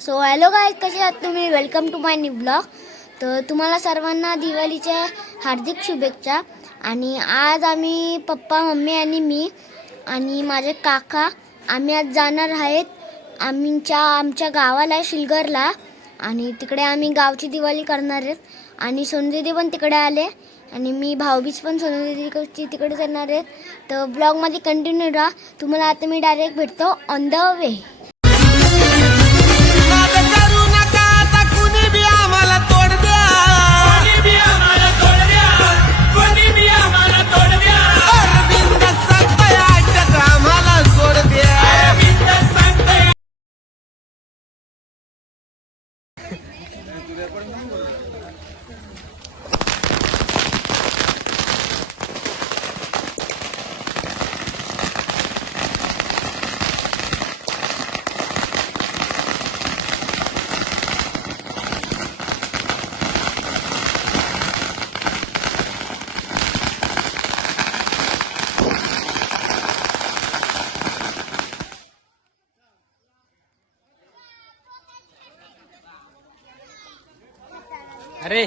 So hello guys, कसे आहात तुम्ही? Welcome to my new blog. तर तुम्हाला सर्वांना दिवाळीच्या हार्दिक शुभेच्छा. आणि आज आम्ही पप्पा, मम्मी आणि मी आणि माझे काका आम्ही आज जाणार आहेत आमच्या गावाला, शिलगरला. आणि तिकडे आम्ही गावची दिवाळी करणार आहेत. आणि सोनू पण तिकडे आले आणि मी भाऊबीज पण सोनू तिकडे जाणार आहेत. तर ब्लॉगमध्ये कंटिन्यू राहा. तुम्हाला आता मी डायरेक्ट भेटतो ऑन द वे. अरे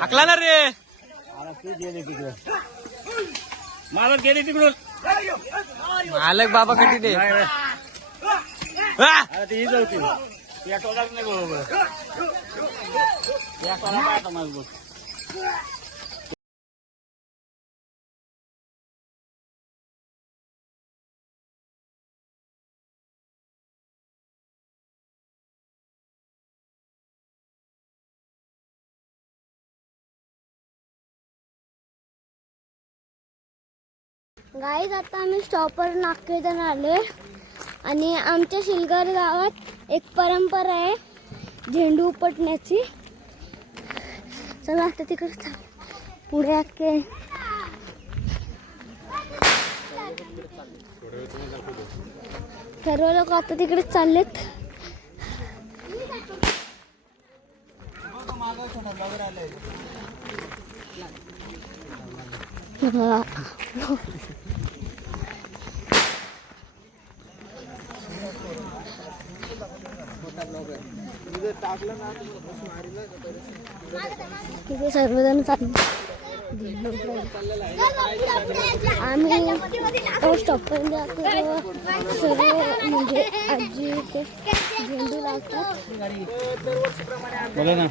हाकला ना रे, मालक गेले तिकडून. मालक बाबा कधी दे ही जाऊती या टोलाच नाही बरोबर या टोला पाहता मजबूत. गाईज, आता आम्ही स्टॉपवर नागकेतन आले आणि आमच्या शिलगर गावात एक परंपरा आहे झेंडू उपटण्याची. चला आता तिकडे पुढे अख्खे सर्व लोक आता तिकडे चाललेत. तिथे सर्वजण चालले. आम्ही स्टॉपवर जातो सर्व म्हणजे आजी ते झेंडू लावतात. बोला ना.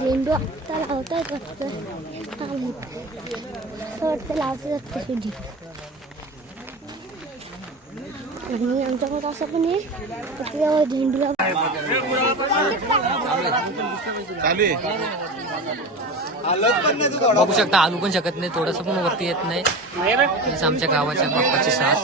झेंडू आता लावतात वाटतं, लावतात सुजी. आणि आमच्याकडे असं पण आहे झेंडूला बघू शकता, आलू पण शकत नाही, थोडस पण वरती येत नाही. आमच्या गावाच्या बाप्पाची सास.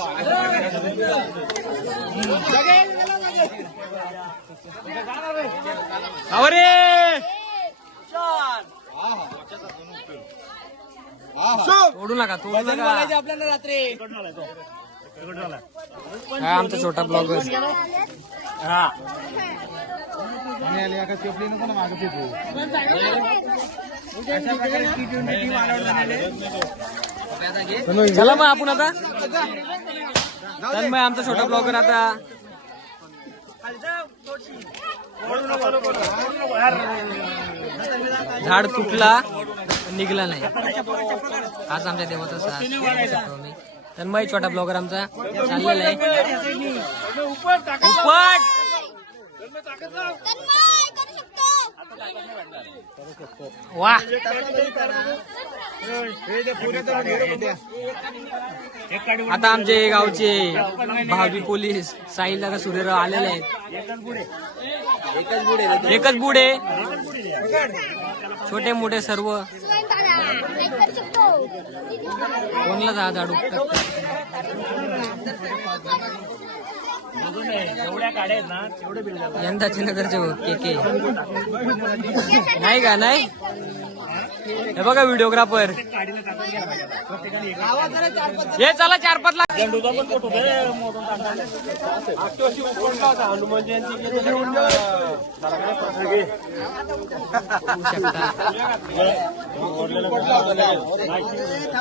तोडू नका आपल्याला रात्री. आमचा छोटा ब्लॉगर चला मग आपण आता तन्मय आमचा छोटा ब्लॉगर आता झाड तुटला निघला नाही. आज आमच्या देवाचा साथ. तन्मय छोटा ब्लॉगर आमचा चाललेला आहे. उपट वा आता आमचे गावचे भावी पोलीस साहिल दादा सूर्यराव आलेले आहेत. एकच बुडे छोटे मोठे सर्व कोणला झाडू यंदाचे नगरचे के नाही का नाही हे बघा व्हिडिओग्राफर हे चला 4-5 लाख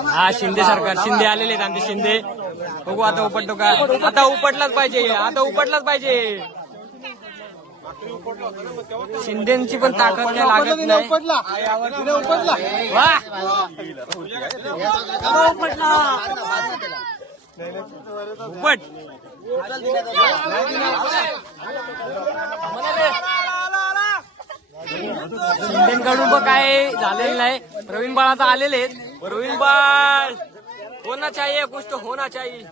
हा शिंदे सरकार शिंदे आलेले आहेत आमचे शिंदे बघू आता उपटतो का आता उपटलाच पाहिजे आता उपटलाच पाहिजे शिंदेची पण ताकद काय लागत नाही वा उपट शिंदेकडून पण काय झालेलं नाही प्रवीण बाळ आता आलेले आहेत प्रवीण बाळ होना चाहिए कुछ तो होना चाहिए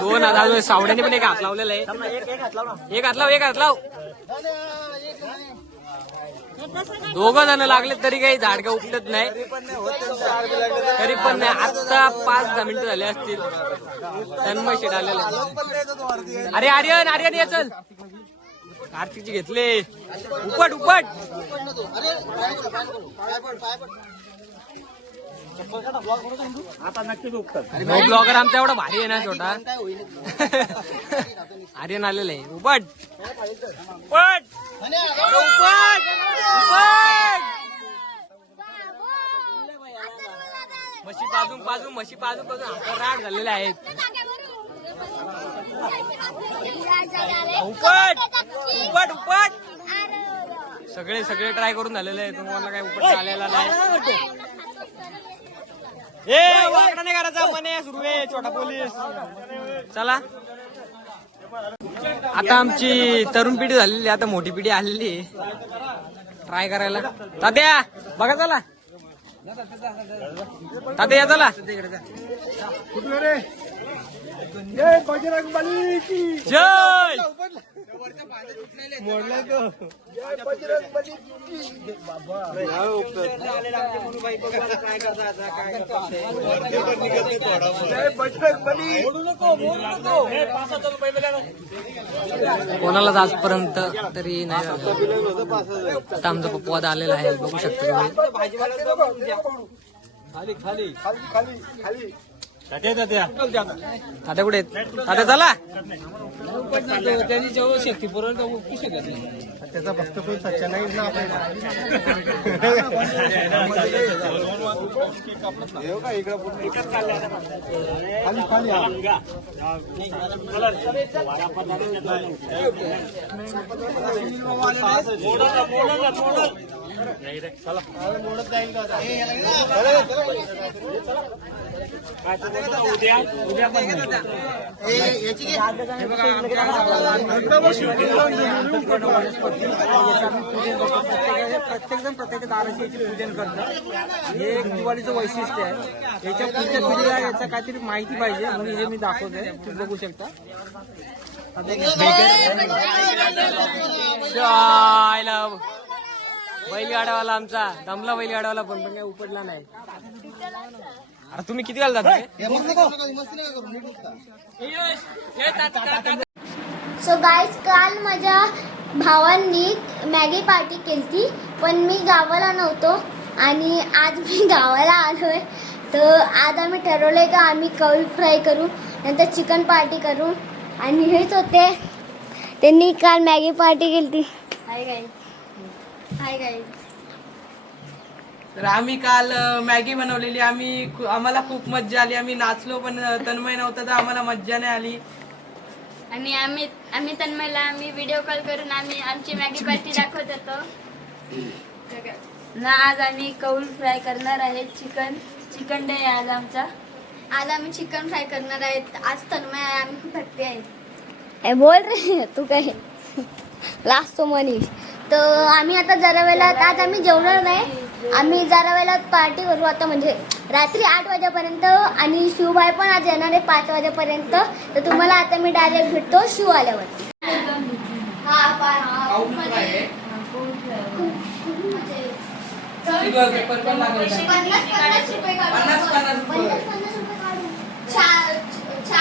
दोन हजार सावड्याने पण एक हात लावलेला आहे एक हात लाव दोघं जण लागले तरी काही झाडका उपटत नाही तरी पण नाही आता 5-10 मिनिटं झाले असतील तन्मय शेट आलेले अरे आर्यन ये चल कार्तिकची घेतले उपट आता नक्कीच उपटत. ब्लॉगर आमचा एवढा भारी आहे ना छोटा आर्यन आलेलं आहे उपट म्हशी पाजून राड झालेले आहेत उपट सगळे ट्राय करून झालेले आहे तुम्हाला काय उपट आलेला नाही वाकडा नाही करायचा मने सुरू आहे छोटा पोलीस चला आता आमची तरुण पिढी झालेली आता मोठी पिढी आलेली ट्राय करायला तात्या बघा चला तात्या या चला जय बजरंग बली की जय मोडला तो जय बजरंग बली की बाबा जय बजरंग बली कोणालाच आजपर्यंत तरी नाही झालं. आता आमचा पप्पा आलेला आहे बघू शकतो तुम्ही खाली तात्या कुठे आहेत? तात्या चला त्यांनी जेव्हा शेती पुरवलं त्याचा फक्त कोण सच्चा नाही ना उद्या पण प्रत्येक जण प्रत्येक दाराशी पूजन करतात. हे एक दिवाळीचं वैशिष्ट्य आहे. याच्या पुढच्या पिढीला याचा काहीतरी माहिती पाहिजे म्हणून हे मी दाखवतोय तुम्ही बघू शकता. बैलगाडावाला आमचा दमला बैलगाडावाला पण काय उपडला नाही. अरे तुम्ही किती वेळा जाता सो गाईज काल माझ्या भावांनी मॅगी पार्टी केली पण मी गावाला नव्हतो आणि आज मी गावाला आलोय. तर आज आम्ही ठरवलंय का आम्ही कौल फ्राय करू नंतर चिकन पार्टी करू आणि हेच होते. त्यांनी काल मॅगी पार्टी केली. Hi guys. तर आम्ही काल मॅगी बनवलेली. आम्हाला खूप मज्जा आली. आम्ही नाचलो पण तन्मय नव्हता तर आम्हाला मज्जा नाही आली. आणि आम्ही तन्मयला व्हिडिओ कॉल करून आमची मॅगी पार्टी दाखवत होतो ना. आज आम्ही कौल फ्राय करणार आहे. चिकन डे आहे आज आमचा. आज आम्ही चिकन फ्राय करणार आहेत. आज तन्मय आहे, आम्ही खूप हॅपी आहेत. बोल रे तू काय लास्ट तो मनीष. तर आम्ही आता जरा वेळात आज आम्ही जेवणार नाही. आम्ही जरा वेळात पार्टी करू आता, म्हणजे रात्री 8 वाजेपर्यंत. आणि शिवभाई पण आज येणार आहे 5 वाजेपर्यंत. तर तुम्हाला आता मी डायरेक्ट भेटतो शिव आल्यावर. पेपर पण लागेल. 50 रुपये काढू. 50 रुपये. 50 रुपये काढू. चार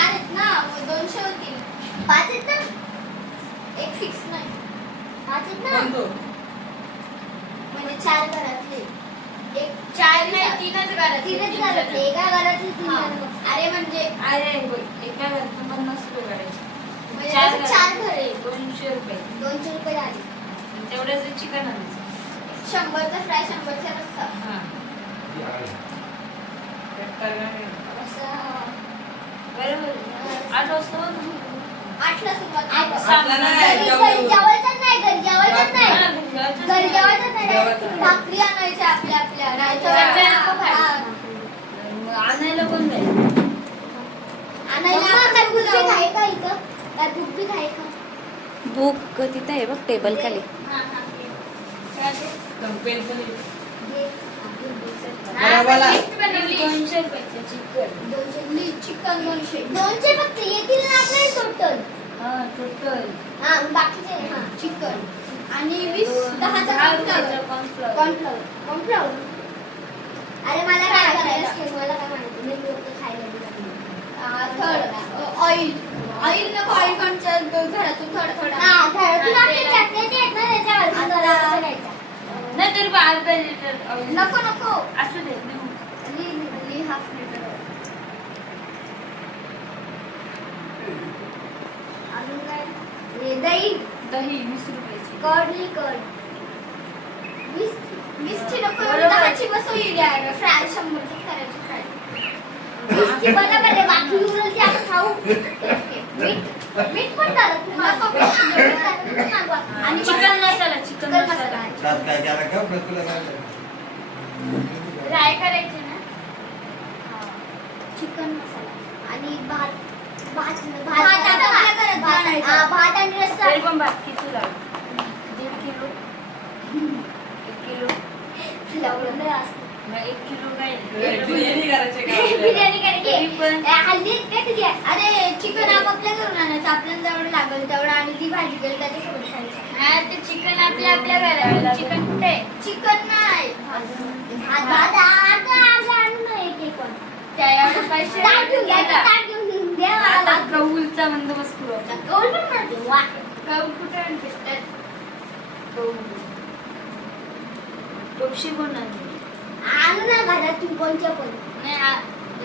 आहेत ना, 200 होतील. 5 आहेत ना, एक फिक्स नाही. 5 आहेत ना, कोणतो? म्हणजे 4 घरातले. एक 4 नाही, 3च घरातले. एका घरातले 3 घरं. अरे म्हणजे एका घरात 50 रुपये काढायचे. म्हणजे चार असं घरं. 4 घरे. 200 रुपये. 200 रुपये झाले. तेवढ्याचं चिकन आणायचं. 100चा फ्राय, 100चा रस्सा. हा. असं बरोबर. 8 वाजता बघ. 8ला सुरुवात. आठला नाही, घरी जेवू. जेवायचंच नाही, घरी जेवायचंच नाही. हा, जेवायचंच घरी नाही. जेवायचंच नाही. जेवायचं नाही. भाकरी आणायच्या आपल्या नाहीतर सगळ्या हा. मग आणायला कोण जाईल? आणायला काय बुक आहे का इथं? काय बुक आहे का? बुक तिथं आहे बघ टेबल खाली. पेन्सिल दे. बरोबर. 200 रुपयाचं चिकन. 200 चिकन 200 फक्त येतील ना आपले टोटल. हा, टोटल. हा बाकीचे हा चिकन आणि 10चा 10 रुपयाचं कॉर्नफ्लॉवर. कॉर्नफ्लॉवर. अरे मला काय करायचं, मला काय माहिती, मी फक्त खायला थर्ड ऑइल नको. ऑइल कोणच्या घरातून थोडं हा घरातून आपले चटण्याचे आहेत ना त्याच्यावर जरा घ्यायचा. नाही तरी पण अर्धा लिटर ऑइल. नको असं दे. ली हाफ लिटर. अजून काय दही दही 20 रुपयाची. कर्ड 20ची नको, 10ची बस होईल यार. फ्राय 100ची करायची फ्राय. 20ची बरोबर आहे. बाकी उरलची आपण खाऊ. मीठ पण झालं नको. आणि चिकन मसाला. चिकन मसाला. फ्राय करायचे ना, चिकन मसाला आणि भात आणि रस्सा. तरी पण भात किती लागेल? 1.5 किलो. 1 किलो. लावलं असतं. मग 1 किलो काय? बिर्याणी करायची का? बिर्याणी करायची. तरी पण हल्ली काय तुझी? अरे चिकन आपापल्या घरून आणायचं, आपल्याला जेवढं लागेल तेवढं. आणि ती भाजी केली त्याच्यासोबत खायची. हा, ते चिकन आपल्या घरात. चिकन कुठे आहे? चिकन नाही, त्या एवढे पैसे आता आता गहूचा बंदोबस्त करू आता. गहू कुठे आणते? टोपशी कोण आणते? आणू ना घरातून कोणच्या पण. नाही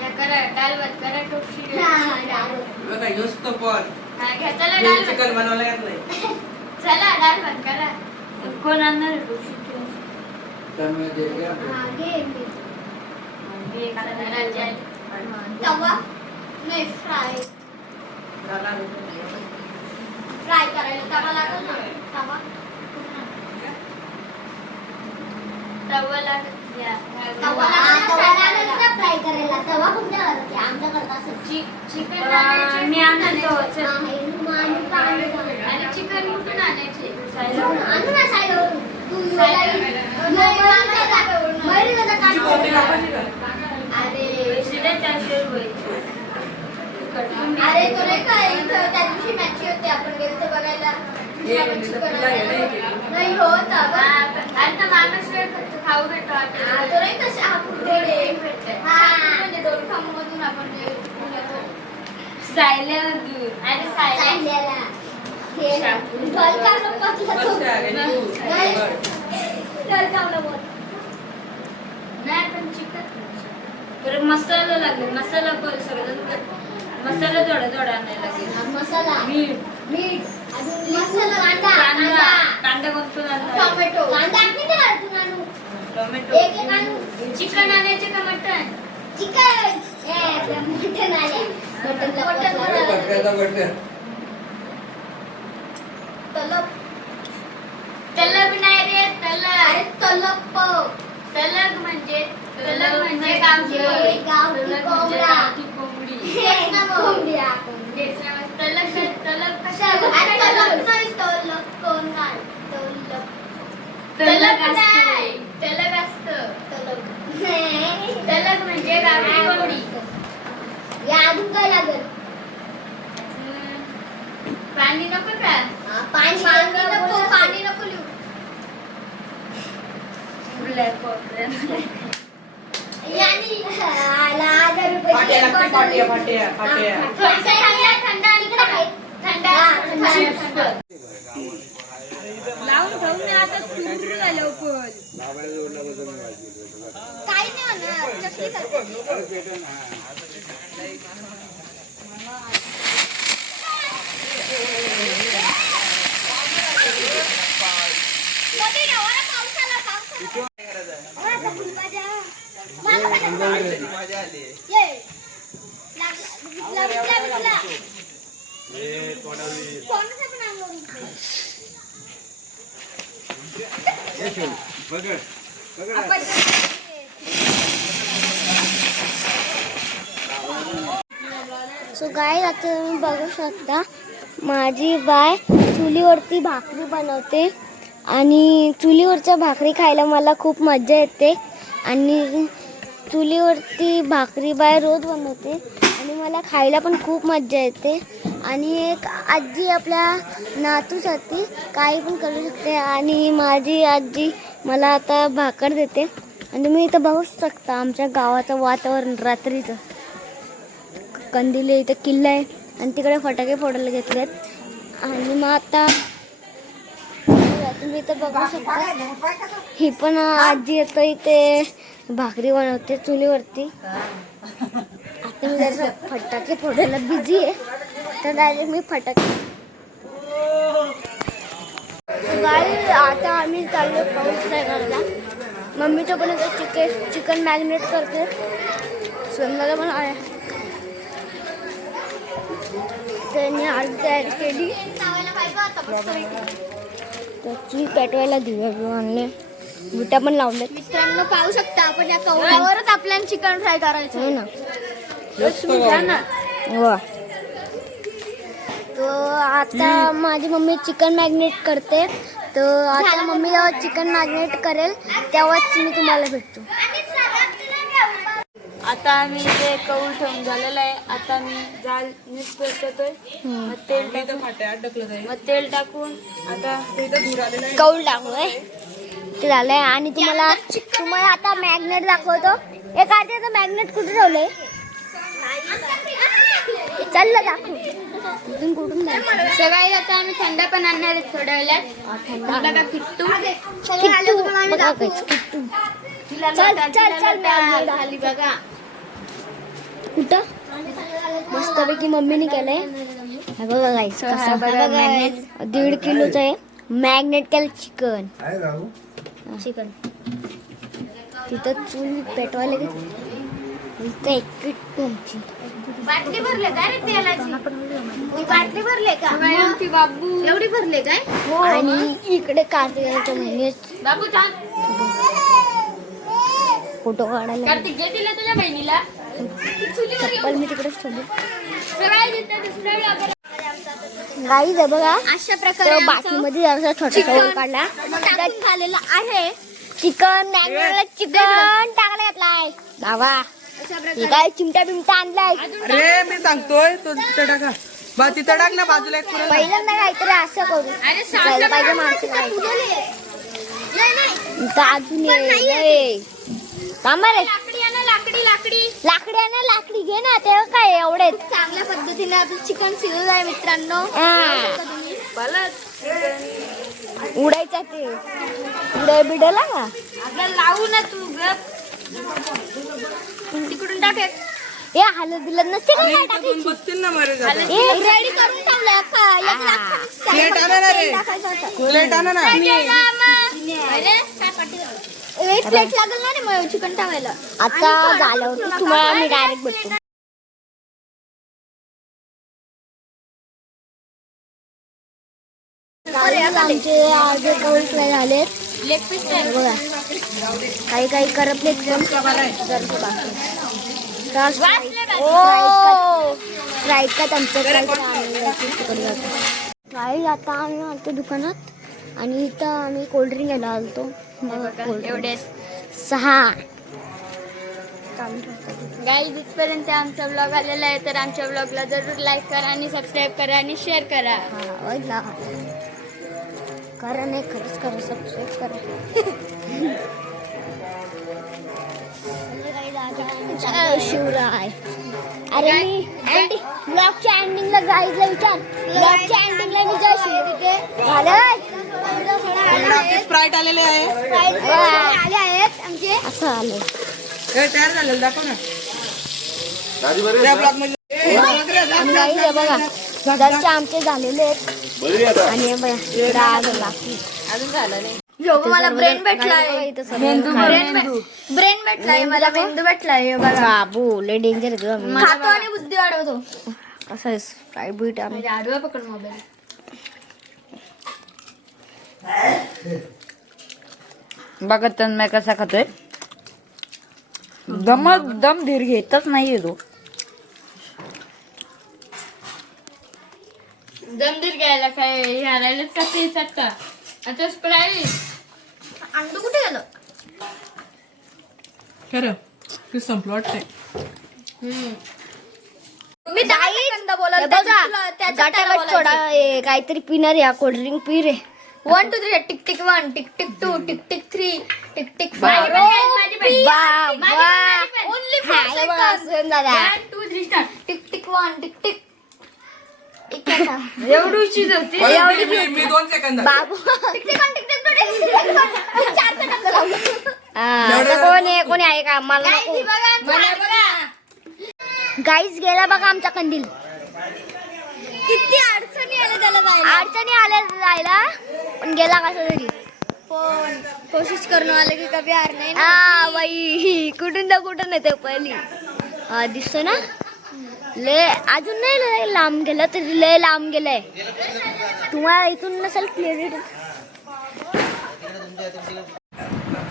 या करा डाल भात करा टोपशी. बघा ह्योच तो पण हा घ्या चला डाल भात. चिकन बनवलं घातलंय. चला डाल भात करा. कोण आणणार आहे टोपशी? तवा नाही, फ्राय करायला तवा लागेल ना. तवा लागत. फ्राय करायला तवा कुठल्या घरात आहे? आमच्या घरात असं चिकन मी आणतो. आणि चिकन कुठून आणायचे? आणू ना साईडवरून. तू अरे तो नाही काय इथं त्या दिवशी मॅच होते, आपण गेलो बघायला. नाही होत खाऊ भेटतो आता. तो नाही कशा म्हणजे दोरखामधून आपण नाही पण चिकन बरं मसाला लागेल. मसाला पण सगळं मसाला थोडा आणायला लागेल. मसाला, मीठ अजून मसाला, कांदा कोणतून आणणार? टोमॅटो. कांदा किती घालून आणू? टोमॅटो. एक आणू. चिकन आणायचे का मटन? चिकन मटन आले. तलब नाही रे. अरे तलप. तलग म्हणजे तलग म्हणजे गावठी कोंबडा. तेच ना मग. तलग कशाला? तलग नाही, तलग कोण नाही. तलग नाही. तलग असतं. तलग म्हणजे गावठी कोंबडी. या अजून काय लागेल? पाणी नको का? पाणी नको लिहू. यानी आला 1000 रुपये. फाट्या लागते, फाट्या. थंड आणि काय? थंड. लावून घेऊन आता सुरू झालं पण काही नाही होणार. चकली करते. मध्ये घ्या, वर पाऊस आला. वर चकली मजा. मला मजा आली. ये. लागला. कोणाचं पण अंगावर उठलं. आपण सो गाईज आता तुम्ही बघू शकता माझी बाय चुलीवरती भाकरी बनवते आणि चुलीवरच्या भाकरी खायला मला खूप मजा येते आणि चुलीवरती भाकरी बाय रोज बनवते आणि मला खायला पण खूप मजा येते आणि एक आजी आपल्या नातूसाठी काही पण करू शकते आणि माझी आजी मला आता भाकर देते आणि तुम्ही इथं बघू शकता आमच्या गावाचं वातावरण रात्रीचं कंदिले इथं किल्ला आहे आणि तिकडे फटाके फोडायला घेतलेत आणि मग आता तुम्ही इथं बघू शकता ही पण आजी येतं इथे भाकरी बनवते चुलीवरती आता मी जरा फटाके फोडायला बिझी आहे तर डायरेक्ट मी फटाके गाडी आता आम्ही चाललो पाऊस फ्राय करायला मम्मीचं पण चिकन मॅरिनेट करते स्वयंपाला पण आहे त्यांनी आज तयारी केली त्याची पेटवायला दिव्या आणले विटा पण लावल्यात मित्रांनो पाहू शकता आपण या कवळावरच आपल्याला चिकन फ्राय करायचं हो ना वा तो आता माझी मम्मी चिकन मॅरिनेट करते तर आता मम्मी जेव्हा चिकन मॅरिनेट करेल तेव्हाच मी तुम्हाला भेटतो आता आम्ही ते कौल ठेवून झालेलं आहे आता मी जाल नीट करतोय मग तेल टाकून आता कौल टाकूय ते झालंय आणि तुम्हाला आता मॅग्नेट दाखवतो एक अर्ध्याचं मॅग्नेट कुठे ठेवलंय चाललं दाखव इथून कुठून सगळी आता आम्ही थंड पण आणणार आहे थोड्या वेळात बघा किट्टू बघा guys, किट्टू चल खाली बघा कुठं मस्तपैकी मम्मीने केलंय हे बघा गाईस कसं बघा 1.5 किलोचं आहे मॅग्नेट केलं चिकन तिथं चूल पेटवायला घेतली इथं एक किट्टू आमची बाटली भरले काय रे तेलाची बाटली भरले का बाबू एवढी भरले काय आणि इकडे कार्तिकाच्या महिन्यात बाबू छान फोटो काढायला कार्तिक घे तिला तुझ्या बहिणीला चप्पल मी तिकडेच ठेवली गाईज आहे बघा अशा प्रकारे तर बाकीमध्ये जरासा छोटा काढला टाकून झालेलं आहे चिकन मॅग्नेट चिकन टाकला घातलाय बाबा काय चिमटा बिमटा आणलाय अरे मी सांगतोय तो तिथं टाका बा तिथं टाक ना बाजूला एक पुरण पहिल्यांदा काहीतरी असं करू जायला पाहिजे माणसं इथं अजून ये थांबा रे लाकडी आणि लाकडी घे ना तेव्हा काय एवढे चांगल्या पद्धतीने आपलं चिकन शिजत आहे मित्रांनो उडायचा ते उडाय बिडाला ना लावू ना तू तिकडून टाकेल हे हलत बिलत नसते का काय टाकायची बसतील ना मरे रेडी करून ठेवलं प्लेट आणा ना रे प्लेट आणा ना एक प्लेट लागेल ना रे मग चिकन ठेवायला आता झाल्यावरती तुम्हाला मी डायरेक्ट भेटतो आमचे अर्धे कौल फ्राय झालेत लेग पीस हे बघा काही काही करपले फ्राईड का आमचं काही आता आम्ही आलतो दुकानात आणि इथं आम्ही कोल्ड्रिंक घ्यायला आलतो एवढे 6 गाईज इथपर्यंत आमचा ब्लॉग आलेला आहे तर आमच्या ब्लॉगला जरूर लाईक करा आणि सबस्क्राईब करा आणि शेअर करा. करा नाही खरंच करा सबस्क्राईब करा. शिवराय अरे मी ब्लॉगच्या एंडिंगला गाईजला विचार ब्लॉगच्या एंडिंगला मी जय शिव झालं स्प्राईट आलेले आहे आले आहेत आमचे असं आले तयार झालेलं दाखव ना त्या ब्लॉग मध्ये बघा घरचे आमचे झालेले आहेत आणि अजून झालं नाही. मला ब्रेन भेटलाय ब्रेन भेटलाय मला मेंदू भेटलाय बाबू लय डेंजर खातो आणि बुद्धी वाढवतो. असं आहे फ्राईड बीट आम्ही आडवा पकड मोबाईल. बघा तन्मय कसा खातोय. दम धीर घेतच नाहीये तो. दमदीर घ्यायला काय ह्यालाच का ते सट्टा आता स्प्राईट अंडू कुठे गेलं? खरं ते संपलं वाटतंय. मी 10 सेकंद बोलत थोडा काहीतरी पिणार या कोल्ड्रिंक पी रे 1 2 3 tick tick 1 tick tick 2 tick tick 3 tick tick 5 only 4 second दादा 1 2 3 start. Tick tick 1 tick tick एवढी उशीर होती. मी 2 सेकंद बाबू tick tick 1 tick tick 2 tick tick 4 second लावलं. कोणी आहे का मला गाईज गेला बघा आमचा कंदील. किती अडचणी आल्या त्याला जायला अडचणी आल्या जायला पण गेला कसा तरी. पण कोशिश करून आले की कभी हार नाही ना. हा बाई कुठून ना कुठून येते पहिली दिसतो ना लय अजून नाही लय लांब गेलं तरी लय लांब गेलंय. तुम्हाला इथून नसेल क्लिअरिटी.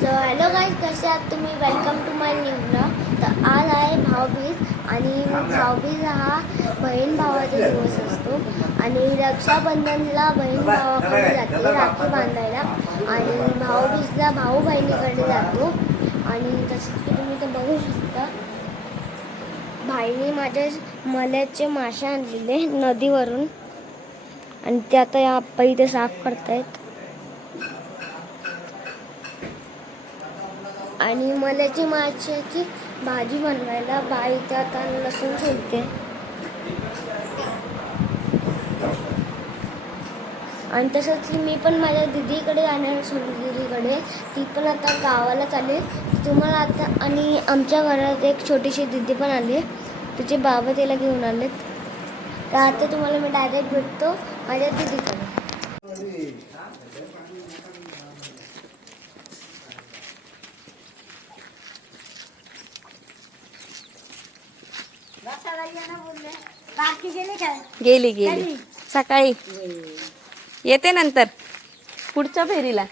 हॅलो गाईज कसे आहात तुम्ही welcome to my new blog. तर आज आहे भाऊबीज आणि भाऊबीज हा बहीण भावाचा दिवस असतो आणि रक्षाबंधनला बहीण भावाकडे जाते राखी बांधायला आणि भाऊबीजला भाऊ बहिणीकडे जातो. आणि तसंच की तुम्ही तर बघू शकता भाईने माझ्या मल्याचे मासे आणलेले नदीवरून आणि ते आता या आप्पा इथे साफ करतायत. आणि मल्याची माशाची भाजी बनवायला बाई इथे आता लसूण सोलते. आणि तसंच मी पण माझ्या दीदीकडे जाणार सोनू दीदीकडे. ती पण आता गावाला चालेल तुम्हाला आता. आणि आमच्या घरात एक छोटीशी दीदी पण आली तिचे बाबा तिला घेऊन आलेत. तर आता तुम्हाला मी डायरेक्ट भेटतो माझ्या दीदीकडे. गेली सकाळी येते नंतर पुढच्या फेरीला.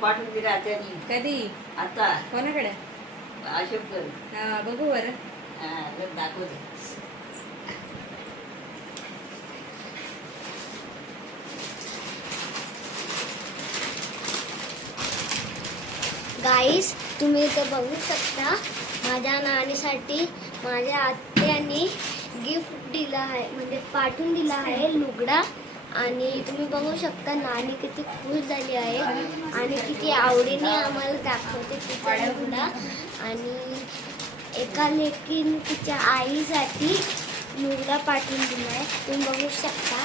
पाठवून दिला त्याने कधी आता कोणाकडे अशोक हा बघू बरं दाखवते. गाईस तुम्ही इथं बघू शकता माझ्या नाणीसाठी माझ्या आत्याने गिफ्ट दिलं आहे म्हणजे पाठवून दिला आहे लुगडा. आणि तुम्ही बघू शकता नानी किती खुश झाली आहे आणि किती आवडीने आम्हाला दाखवते तिचा लुगडा. आणि एका लेकीने तिच्या आईसाठी लुगडा पाठवून दिला आहे तुम्ही बघू शकता.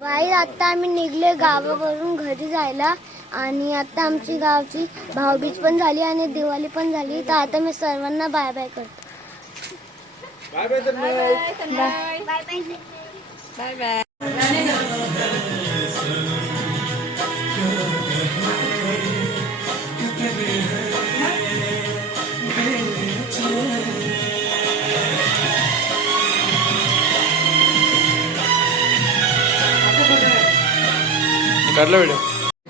बाई आता आम्ही निघले गावावरून घरी जायला आणि आता आमची गावची भाऊबीज पण झाली आणि दिवाळी पण झाली. तर आता मी सर्वांना बाय बाय करतो. Bye bye bye bye.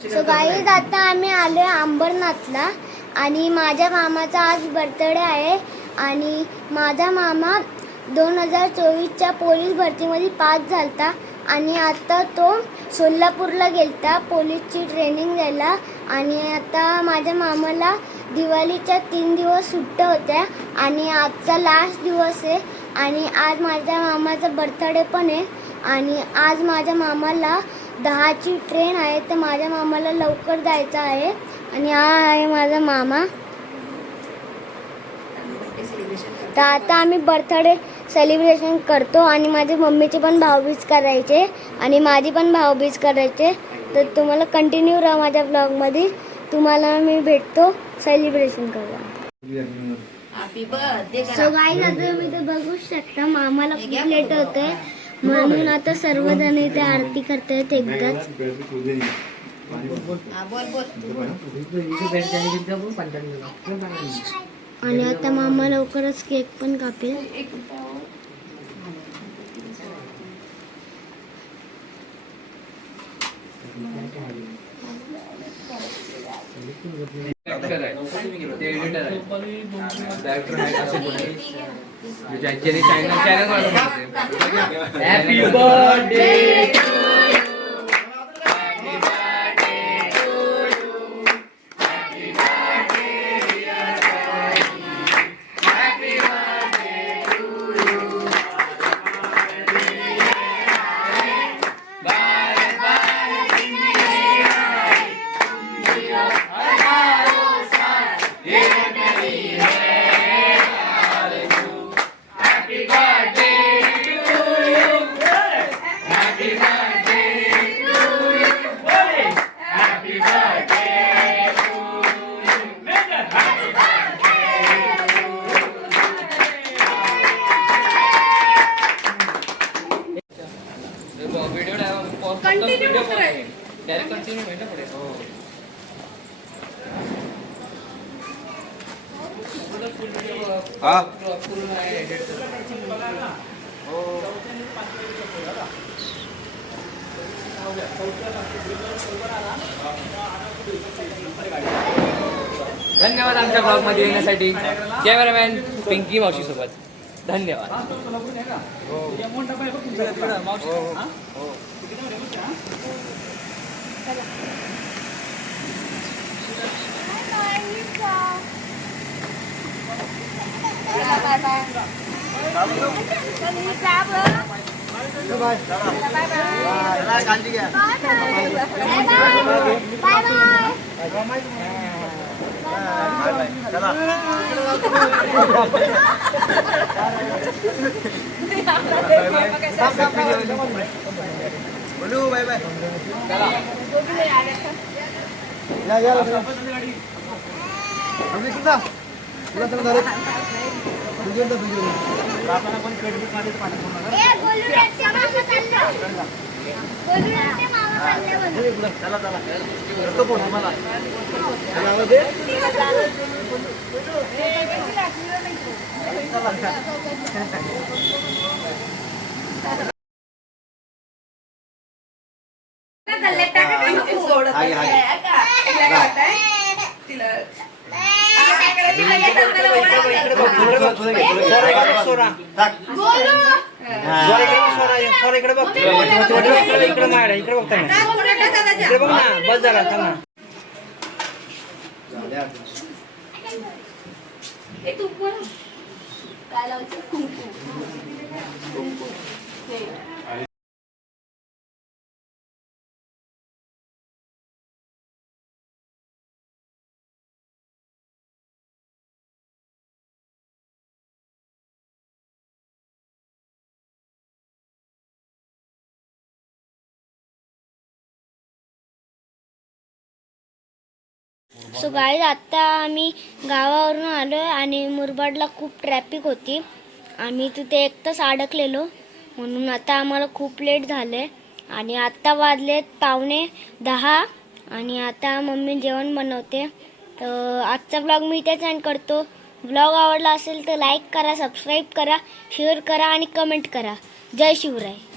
So guys आता आम्ही आलो अंबरनाथला आणि माझ्या मामाचा आज बर्थडे आहे. आणि माझा मामा 2024च्या पोलीस भरतीमध्ये पास झालता आणि आता तो सोलापूरला गेलता पोलीसची ट्रेनिंग द्यायला. आणि आता माझ्या मामाला दिवाळीच्या 3 दिवस सुट्ट्या होत्या आणि आजचा लास्ट दिवस आहे. आणि आज माझ्या मामाचा बर्थडे पण आहे आणि आज माझ्या मामाला 10ची ट्रेन आहे तर माझ्या मामाला लवकर जायचं आहे. आणि हा आहे माझा मामा. तर आता आम्ही बर्थडे सेलिब्रेशन करतो आणि माझ्या मम्मीचे पण भाऊबीज करायचे आणि माझी पण भाऊबीज करायचे. तर तुम्हाला कंटिन्यू राहा माझ्या ब्लॉगमध्ये. तुम्हाला मी भेटतो सेलिब्रेशन करायला. सो गाईज आता तुम्ही तर बघू शकता मामाला खूप लेट होतंय म्हणून आता सर्वजण इथे आरती करतायत एकदाच. आणि आता मामा लवकरच केक पण कापेल. Happy birthday. धन्यवाद आमच्या ब्लॉग मध्ये येण्यासाठी. कॅमेरामॅन पिंकी मावशी सोबत धन्यवाद. Bye bye. ए, गोलूराच्या मागं चाललो. गोलूराच्या मागं चाललो. इकडे बघ ना, बस झाला ना. सो गाईज आत्ता आम्ही गावावरून आलो आहे आणि मुरबाडला खूप ट्रॅफिक होती. आम्ही तिथे एक तास अडकलेलो म्हणून आता आम्हाला खूप लेट झालं आहे. आणि आत्ता वाजलेत 9:45 आणि आता मम्मी जेवण बनवते. तर आजचा ब्लॉग मी इथेच एंड करतो. ब्लॉग आवडला असेल तर लाईक करा, सबस्क्राईब करा, शेअर करा आणि कमेंट करा. जय शिवराय.